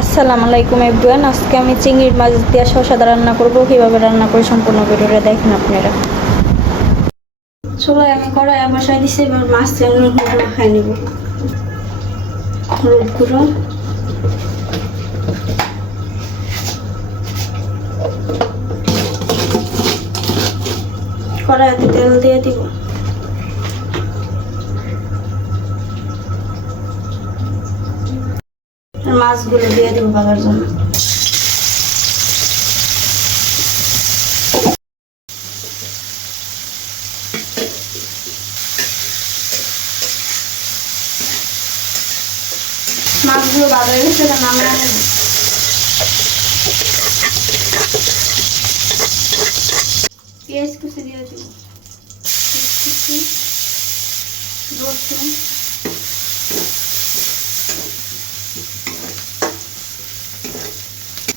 আসসালামু আলাইকুম এভরিওয়ান। আজকে আমি চিংড়ির মাছ দিয়ে শসা রান্না করব। কিভাবে রান্না করে সম্পূর্ণ ভিডিওটা দেখেন আপনারা। চুলায় আমি কড়াই বসাই দিছি, এবার মাছ মাখাই নেব। হলুদ গুঁড়ো, কড়াইতে তেল দিয়ে দিব। মাছগুলো দিয়ে দিব ভাজার জন্য। মাছগুলো ভাজা হয়ে গেছে, এটা নামিয়ে নেব। পেঁয়াজ কুচি দিয়ে দিব, রসুন,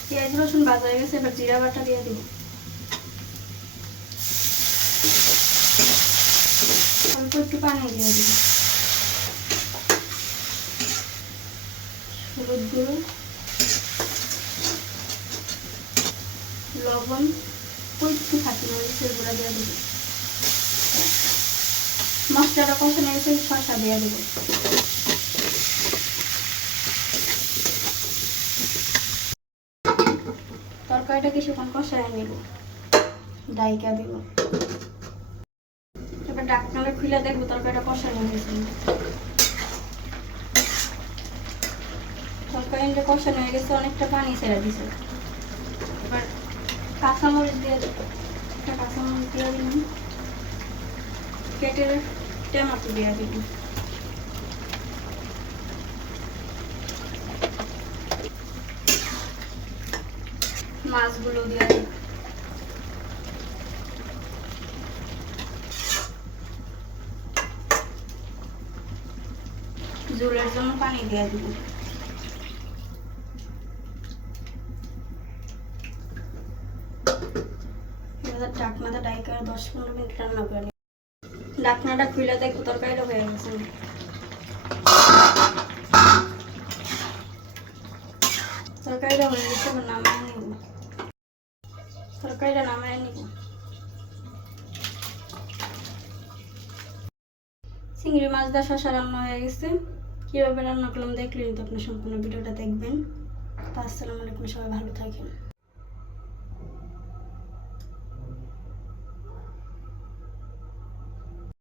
পেঁয়াজ রসুন ভাজা হয়ে গেছে, এবার জিরা বাটা দিয়ে দিব। অল্প একটু পানি দিয়ে দিব। হলুদ গুঁড়ো, লবণ, একটু খাঁটি মরিচের গুঁড়া দিয়ে দেবো। মশলাটা কষানো এসে শসা দিয়ে দেবো। তরকারিটা কিছুক্ষণ কষায় নেব, ডাইকা দেব। এবার ঢাকনাটা খুলে দেখবো তরকারিটা কষানো হয়েছে। তরকারিটা কষানো হয়ে গেছে, অনেকটা পানি ছেড়ে দিছে। এবার কাঁচামরিচ দিয়ে দেবো, একটা কাঁচামরিচ দিয়ে দিলাম, কেটে টমেটো দিয়ে দিব। মাছগুলো দিয়ে দিব। ঝোলের জন্য পানি দিয়ে দিব। ঢাকনাটা ডাইকা 10-15 মিনিট রান্না করে। ঢাকনাটা খুলে দেখবো তরকারিটা হয়ে গেছে। তরকারিটা হয়ে গেছে, এবার নামায় নিব। তরকারিটা নামায় নিব। চিংড়ি মাছ দিয়ে শসা রান্না হয়ে গেছে। কীভাবে রান্না করলাম দেখলেন তো, আপনি সম্পূর্ণ ভিডিওটা দেখবেন। আসসালামু আলাইকুম, সবাই ভালো থাকেন।